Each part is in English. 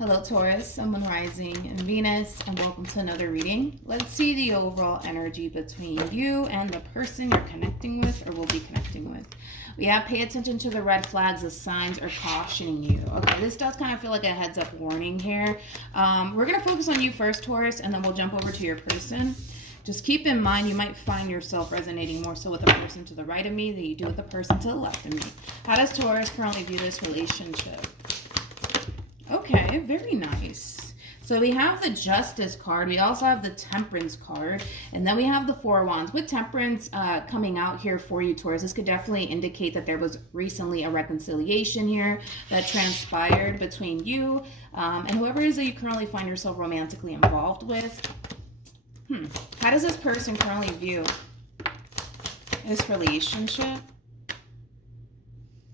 Hello Taurus, Sun, Moon, Rising, and Venus, and welcome to another reading. Let's see the overall energy between you and the person you're connecting with or will be connecting with. We have pay attention to the red flags as signs are cautioning you. Okay, this does kind of feel like a heads up warning here. We're going to focus on you first, Taurus, and then we'll jump over to your person. Just keep in mind you might find yourself resonating more so with the person to the right of me than you do with the person to the left of me. How does Taurus currently view this relationship? Okay, very nice. So we have the Justice card. We also have the Temperance card. And then we have the Four of Wands. With Temperance coming out here for you, Taurus, this could definitely indicate that there was recently a reconciliation here that transpired between you and whoever it is that you currently find yourself romantically involved with. How does this person currently view this relationship?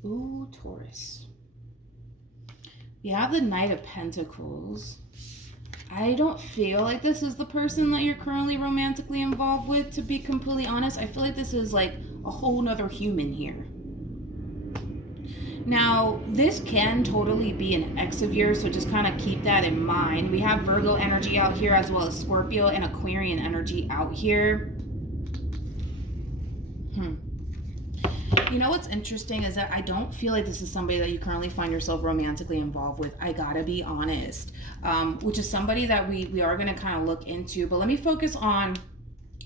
Ooh, Taurus. You have the Knight of Pentacles. I don't feel like this is the person that you're currently romantically involved with, to be completely honest. I feel like this is like a whole nother human here. Now, this can totally be an ex of yours, so just kind of keep that in mind. We have Virgo energy out here as well as Scorpio and Aquarian energy out here. You know what's interesting is that I don't feel like this is somebody that you currently find yourself romantically involved with. I gotta be honest. Which is somebody that we are going to kind of look into. But let me focus on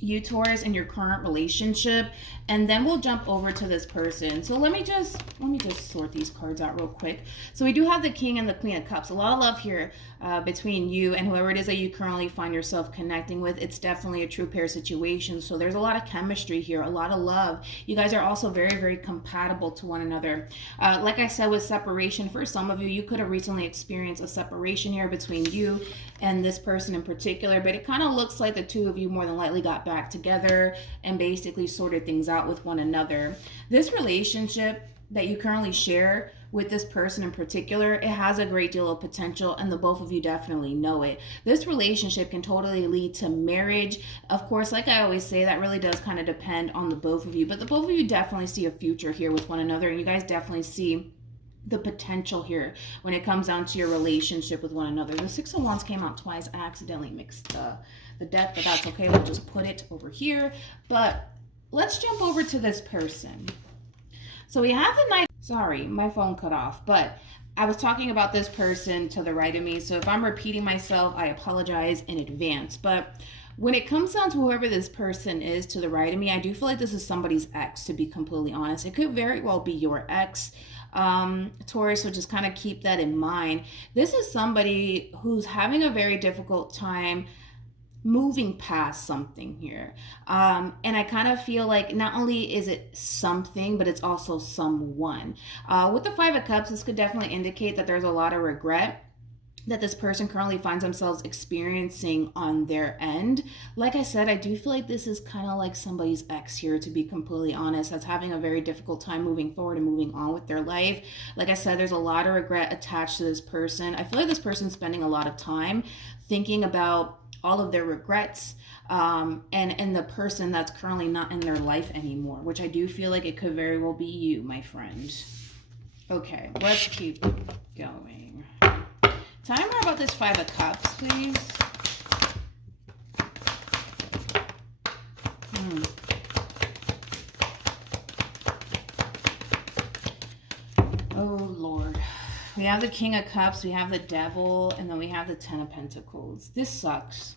you, Taurus, and your current relationship, and then we'll jump over to this person. So let me just sort these cards out real quick. So we do have the King and the Queen of Cups. A lot of love here between you and whoever it is that you currently find yourself connecting with. It's definitely a true pair situation. So there's a lot of chemistry here, a lot of love. You guys are also very, very compatible to one another. Like I said, with separation, for some of you, you could have recently experienced a separation here between you and this person in particular, but it kind of looks like the two of you more than likely got back together and basically sorted things out with one another. This relationship that you currently share with this person in particular, it has a great deal of potential, and the both of you definitely know it. This relationship can totally lead to marriage. Of course, like I always say, that really does kind of depend on the both of you, but the both of you definitely see a future here with one another, and you guys definitely see the potential here when it comes down to your relationship with one another. The Six of Wands came out twice. I accidentally mixed the deck, but that's okay. We'll just put it over here. But let's jump over to this person. So we have the Knight. Sorry, my phone cut off, but I was talking about this person to the right of me. So if I'm repeating myself, I apologize in advance. But when it comes down to whoever this person is to the right of me, I do feel like this is somebody's ex, to be completely honest. It could very well be your ex, Taurus, so just kind of keep that in mind. This is somebody who's having a very difficult time moving past something here. And I kind of feel like not only is it something, but it's also someone. With the Five of Cups, this could definitely indicate that there's a lot of regret that this person currently finds themselves experiencing on their end. Like I said, I do feel like this is kind of like somebody's ex here, to be completely honest, that's having a very difficult time moving forward and moving on with their life. Like I said, there's a lot of regret attached to this person. I feel like this person's spending a lot of time thinking about all of their regrets and the person that's currently not in their life anymore, which I do feel like it could very well be you, my friend. Okay, let's keep going. Tell me more about this Five of Cups, please. Oh, Lord. We have the King of Cups, we have the Devil, and then we have the Ten of Pentacles. This sucks.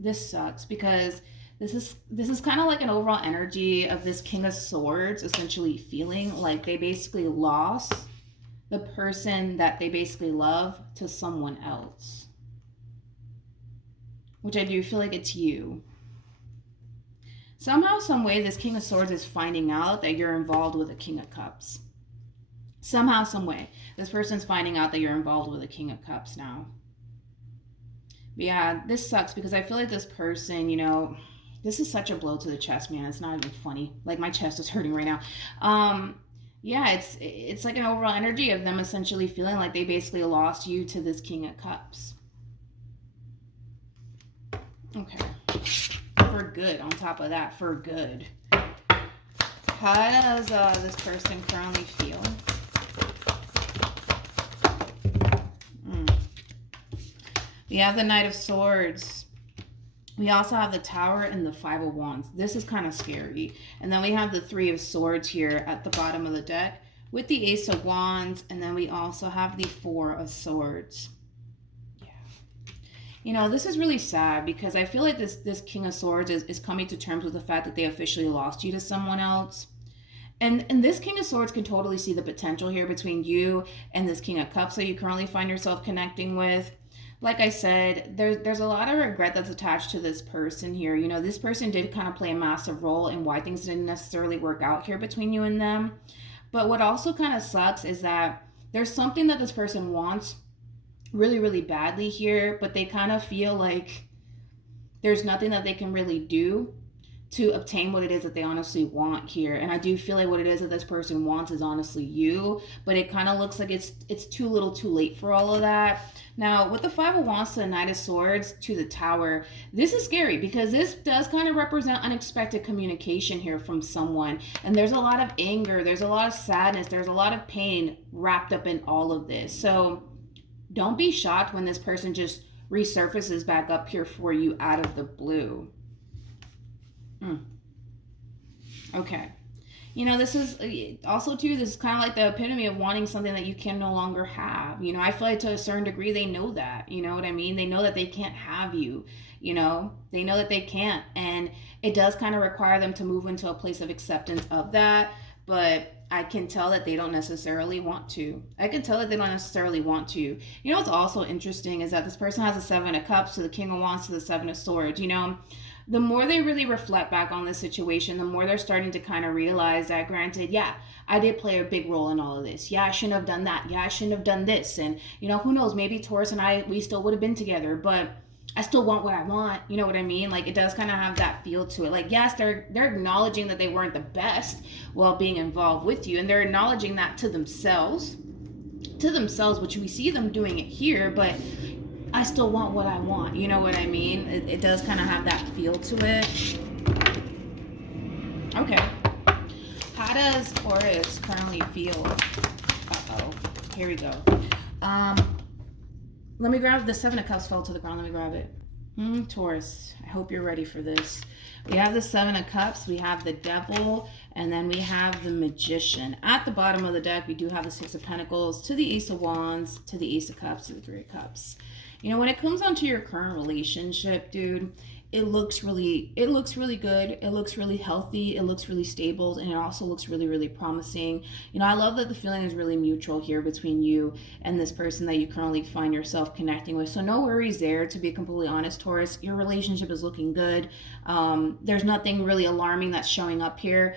This sucks because this is kind of like an overall energy of this King of Swords essentially feeling like they basically lost the person that they basically love to someone else. Which I do feel like it's you. Somehow, some way, this King of Swords is finding out that you're involved with a King of Cups. Somehow, some way, this person's finding out that you're involved with a King of Cups now. But yeah, this sucks because I feel like this person, you know, this is such a blow to the chest, man. It's not even funny. Like, my chest is hurting right now. Yeah, it's like an overall energy of them essentially feeling like they basically lost you to this King of Cups. Okay. For good, on top of that, for good. How does this person currently feel? We have the Knight of Swords. We also have the Tower and the Five of Wands. This is kind of scary. And then we have the Three of Swords here at the bottom of the deck with the Ace of Wands. And then we also have the Four of Swords. Yeah. You know, this is really sad because I feel like this King of Swords is coming to terms with the fact that they officially lost you to someone else. And this King of Swords can totally see the potential here between you and this King of Cups that you currently find yourself connecting with. Like I said, there's a lot of regret that's attached to this person here. You know, this person did kind of play a massive role in why things didn't necessarily work out here between you and them. But what also kind of sucks is that there's something that this person wants really, really badly here, but they kind of feel like there's nothing that they can really do to obtain what it is that they honestly want here. And I do feel like what it is that this person wants is honestly you, but it kind of looks like it's too little too late for all of that. Now, with the Five of Wands to the Knight of Swords to the Tower, this is scary because this does kind of represent unexpected communication here from someone. And there's a lot of anger, there's a lot of sadness, there's a lot of pain wrapped up in all of this. So don't be shocked when this person just resurfaces back up here for you out of the blue. Okay. You know, this is also too, this is kind of like the epitome of wanting something that you can no longer have. You know, I feel like to a certain degree they know that, you know what I mean? They know that they can't have you, you know, they know that they can't. And it does kind of require them to move into a place of acceptance of that. But I can tell that they don't necessarily want to. I can tell that they don't necessarily want to. You know, what's also interesting is that this person has a Seven of Cups to the King of Wands to the Seven of Swords, you know. The more they really reflect back on this situation, the more they're starting to kind of realize that, granted, yeah, I did play a big role in all of this. Yeah, I shouldn't have done that. Yeah, I shouldn't have done this. And, you know, who knows, maybe Taurus and I, we still would have been together, but I still want what I want. You know what I mean? Like, it does kind of have that feel to it. Like, yes, they're acknowledging that they weren't the best while being involved with you, and they're acknowledging that to themselves, which we see them doing it here, but I still want what I want. You know what I mean? It does kind of have that feel to it. Okay. How does Taurus currently feel? Uh-oh. Here we go. Let me grab the Seven of Cups fell to the ground. Let me grab it. Taurus, I hope you're ready for this. We have the Seven of Cups, we have the Devil, and then we have the Magician. At the bottom of the deck, we do have the Six of Pentacles to the Ace of Wands, to the Ace of Cups, to the Three of Cups. You know, when it comes down to your current relationship, dude, it looks really good. It looks really healthy. It looks really stable, and it also looks really, really promising. You know, I love that the feeling is really mutual here between you and this person that you currently find yourself connecting with. So no worries there, to be completely honest, Taurus. Your relationship is looking good. There's nothing really alarming that's showing up here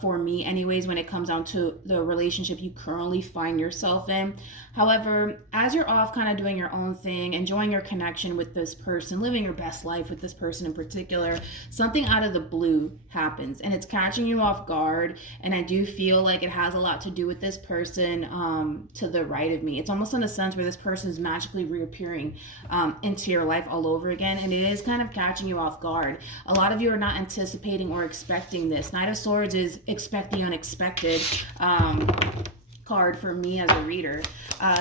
for me anyways when it comes down to the relationship you currently find yourself in. However, as you're off kind of doing your own thing, enjoying your connection with this person, living your best life with this person in particular, something out of the blue happens and it's catching you off guard. And I do feel like it has a lot to do with this person to the right of me. It's almost in a sense where this person is magically reappearing into your life all over again, and it is kind of catching you off guard. A lot of you are not anticipating or expecting this. Knight of Swords is expect the unexpected. Card for me as a reader.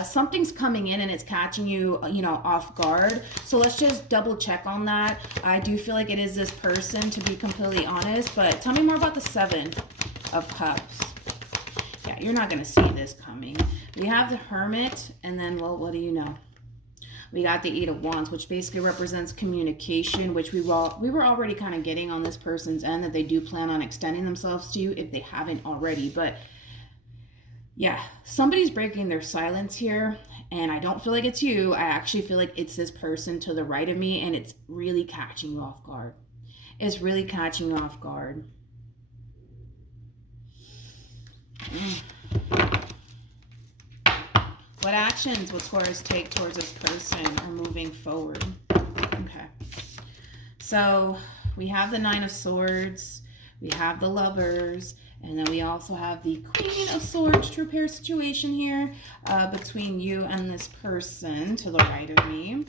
Something's coming in and it's catching you, you know, off guard. So let's just double check on that. I do feel like it is this person, to be completely honest, but tell me more about the Seven of Cups. Yeah, you're not going to see this coming. We have the Hermit, and then, well, what do you know? We got the Eight of Wands, which basically represents communication, which we were already kind of getting on this person's end, that they do plan on extending themselves to you if they haven't already. But yeah, somebody's breaking their silence here, and I don't feel like it's you. I actually feel like it's this person to the right of me, and it's really catching you off guard. It's really catching you off guard. What actions will Taurus take towards this person or moving forward? Okay. So we have the Nine of Swords. We have the Lovers. And then we also have the Queen of Swords to repair situation here between you and this person to the right of me.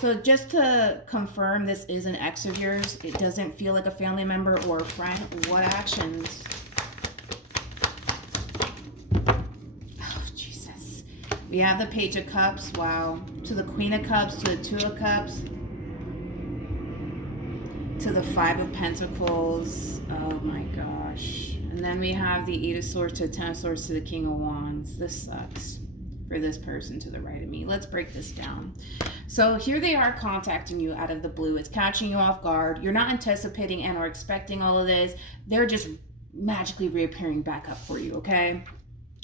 So just to confirm, this is an ex of yours. It doesn't feel like a family member or a friend. What actions? Oh, Jesus. We have the Page of Cups, wow, to the Queen of Cups, to the Two of Cups, to the Five of Pentacles. Oh my gosh. And then we have the Eight of Swords to the Ten of Swords to the King of Wands. This sucks for this person to the right of me. Let's break this down. So here they are contacting you out of the blue. It's catching you off guard. You're not anticipating and or expecting all of this. They're just magically reappearing back up for you, okay?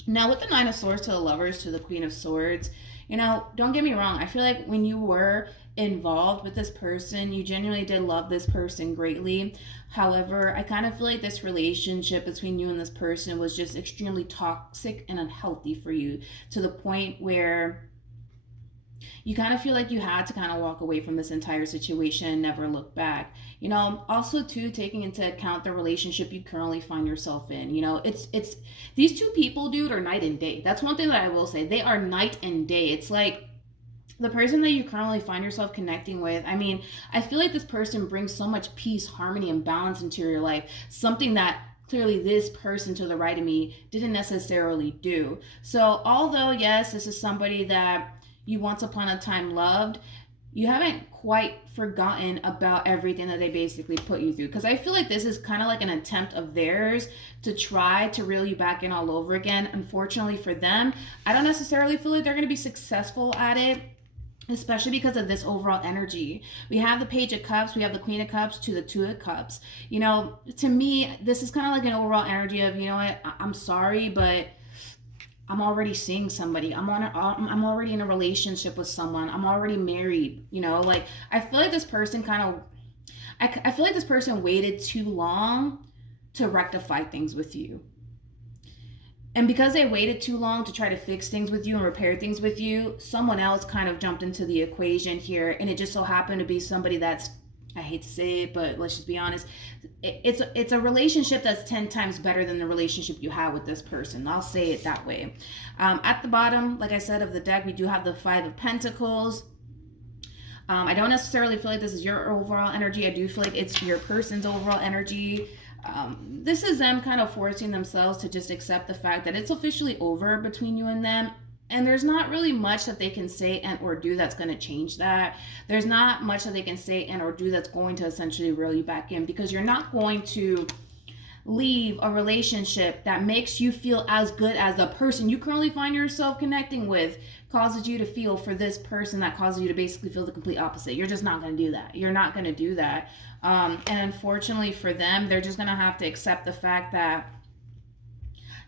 Now with the Nine of Swords to the Lovers to the Queen of Swords, you know, don't get me wrong. I feel like when you were involved with this person, you genuinely did love this person greatly. However, I kind of feel like this relationship between you and this person was just extremely toxic and unhealthy for you, to the point where you kind of feel like you had to kind of walk away from this entire situation and never look back. You know, also too, taking into account the relationship you currently find yourself in. You know, it's these two people, dude, are night and day. That's one thing that I will say. They are night and day. It's like the person that you currently find yourself connecting with, I mean, I feel like this person brings so much peace, harmony, and balance into your life. Something that clearly this person to the right of me didn't necessarily do. So although, yes, this is somebody that you once upon a time loved, you haven't quite forgotten about everything that they basically put you through. Because I feel like this is kind of like an attempt of theirs to try to reel you back in all over again. Unfortunately for them, I don't necessarily feel like they're going to be successful at it, especially because of this overall energy. We have the Page of Cups, we have the Queen of Cups to the Two of Cups. You know, to me, this is kind of like an overall energy of, you know what, I'm sorry, but I'm already seeing somebody. I'm already in a relationship with someone. I'm already married. You know, like I feel like this person I feel like this person waited too long to rectify things with you. And because they waited too long to try to fix things with you and repair things with you, someone else kind of jumped into the equation here. And it just so happened to be somebody that's, I hate to say it, but let's just be honest. It's a relationship that's 10 times better than the relationship you have with this person. I'll say it that way. At the bottom, like I said, of the deck, we do have the Five of Pentacles. I don't necessarily feel like this is your overall energy. I do feel like it's your person's overall energy. This is them kind of forcing themselves to just accept the fact that it's officially over between you and them. And there's not really much that they can say and or do that's going to change that. There's not much that they can say and or do that's going to essentially reel you back in, because you're not going to leave a relationship that makes you feel as good as the person you currently find yourself connecting with causes you to feel for this person that causes you to basically feel the complete opposite. You're just not going to do that. You're not going to do that. And unfortunately for them, they're just going to have to accept the fact that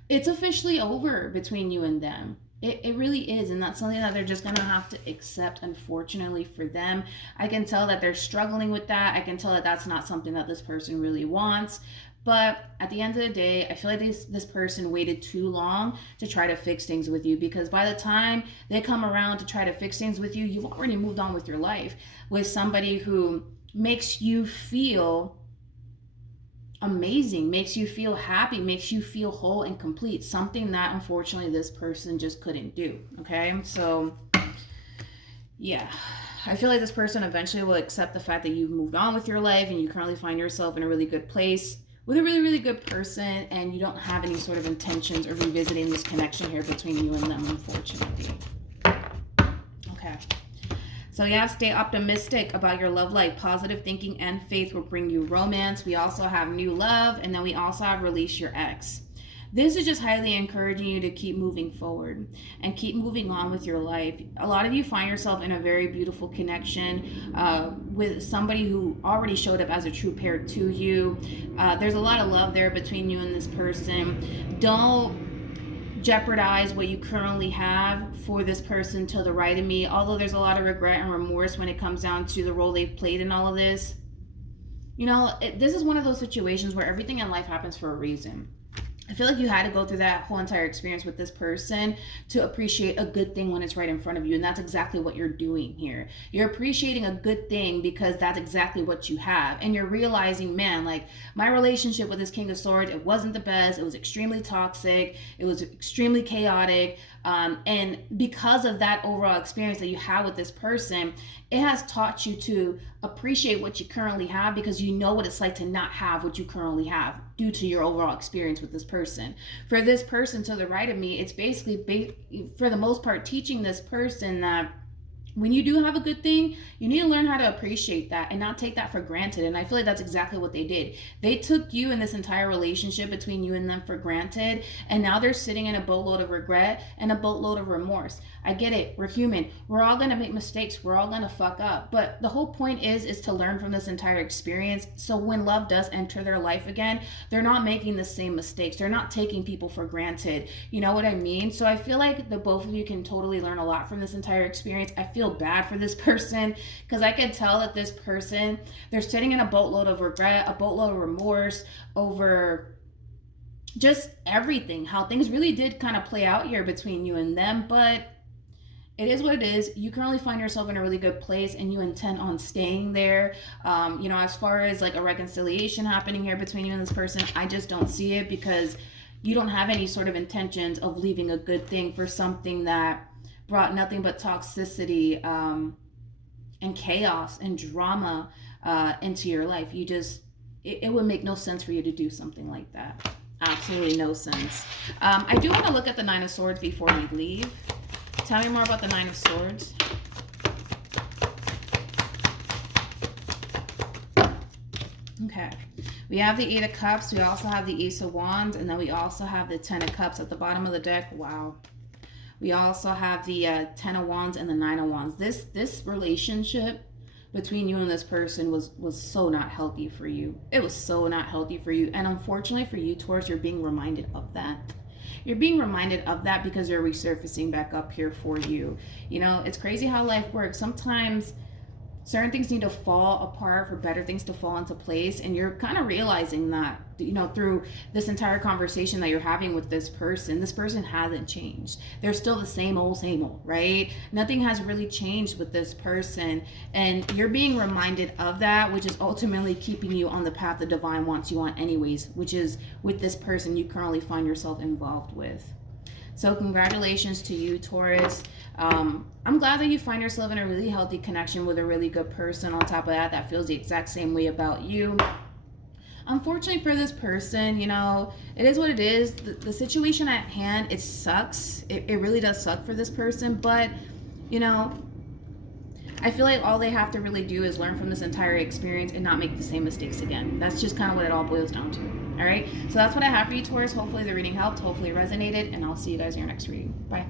it's officially over between you and them. It really is, and that's something that they're just going to have to accept, unfortunately for them. I can tell that they're struggling with that. I can tell that that's not something that this person really wants. But at the end of the day, I feel like this person waited too long to try to fix things with you, because by the time they come around to try to fix things with you, you've already moved on with your life with somebody who makes you feel amazing, makes you feel happy, makes you feel whole and complete, something that unfortunately this person just couldn't do. Okay, so yeah, I feel like this person eventually will accept the fact that you've moved on with your life and you currently find yourself in a really good place with a really, really good person, and you don't have any sort of intentions of revisiting this connection here between you and them, unfortunately. Okay. So yeah, stay optimistic about your love life. Positive thinking and faith will bring you romance. We also have new love, and then we also have release your ex. This is just highly encouraging you to keep moving forward and keep moving on with your life. A lot of you find yourself in a very beautiful connection with somebody who already showed up as a true pair to you. There's a lot of love there between you and this person. Don't jeopardize what you currently have for this person to the right of me. Although there's a lot of regret and remorse when it comes down to the role they've played in all of this. You know, this is one of those situations where everything in life happens for a reason. I feel like you had to go through that whole entire experience with this person to appreciate a good thing when it's right in front of you. And that's exactly what you're doing here. You're appreciating a good thing because that's exactly what you have. And you're realizing, man, like my relationship with this King of Swords, it wasn't the best. It was extremely toxic. It was extremely chaotic. And because of that overall experience that you have with this person, it has taught you to appreciate what you currently have, because you know what it's like to not have what you currently have due to your overall experience with this person. For this person to the right of me, it's basically, for the most part, teaching this person that when you do have a good thing, you need to learn how to appreciate that and not take that for granted. And I feel like that's exactly what they did. They took you and this entire relationship between you and them for granted, and now they're sitting in a boatload of regret and a boatload of remorse. I get it. We're human. We're all going to make mistakes. We're all going to fuck up. But the whole point is to learn from this entire experience. So when love does enter their life again, they're not making the same mistakes. They're not taking people for granted. You know what I mean? So I feel like the both of you can totally learn a lot from this entire experience. I feel bad for this person, because I can tell that this person, they're sitting in a boatload of regret, a boatload of remorse over just everything, how things really did kind of play out here between you and them. But it is what it is. You currently find yourself in a really good place, and you intend on staying there. As far as like a reconciliation happening here between you and this person, I just don't see it, because you don't have any sort of intentions of leaving a good thing for something that brought nothing but toxicity and chaos and drama into your life. It would make no sense for you to do something like that. Absolutely no sense. I do want to look at the Nine of Swords before we leave. Tell me more about the Nine of Swords. Okay. We have the Eight of Cups. We also have the Ace of Wands. And then we also have the Ten of Cups at the bottom of the deck. Wow. We also have the Ten of Wands and the Nine of Wands. This relationship between you and this person was so not healthy for you. It was so not healthy for you. And unfortunately for you, Taurus, you're being reminded of that. You're being reminded of that because they're resurfacing back up here for you. It's crazy how life works. Sometimes certain things need to fall apart for better things to fall into place. And you're kind of realizing that, through this entire conversation that you're having with this person. This person hasn't changed. They're still the same old, right? Nothing has really changed with this person. And you're being reminded of that, which is ultimately keeping you on the path the divine wants you on anyways, which is with this person you currently find yourself involved with. So congratulations to you, Taurus. I'm glad that you find yourself in a really healthy connection with a really good person. On top of that feels the exact same way about you. Unfortunately for this person, it is what it is. The situation at hand, it sucks. It really does suck for this person. But, I feel like all they have to really do is learn from this entire experience and not make the same mistakes again. That's just kind of what it all boils down to. All right. So that's what I have for you, Taurus. Hopefully the reading helped. Hopefully it resonated. And I'll see you guys in your next reading. Bye.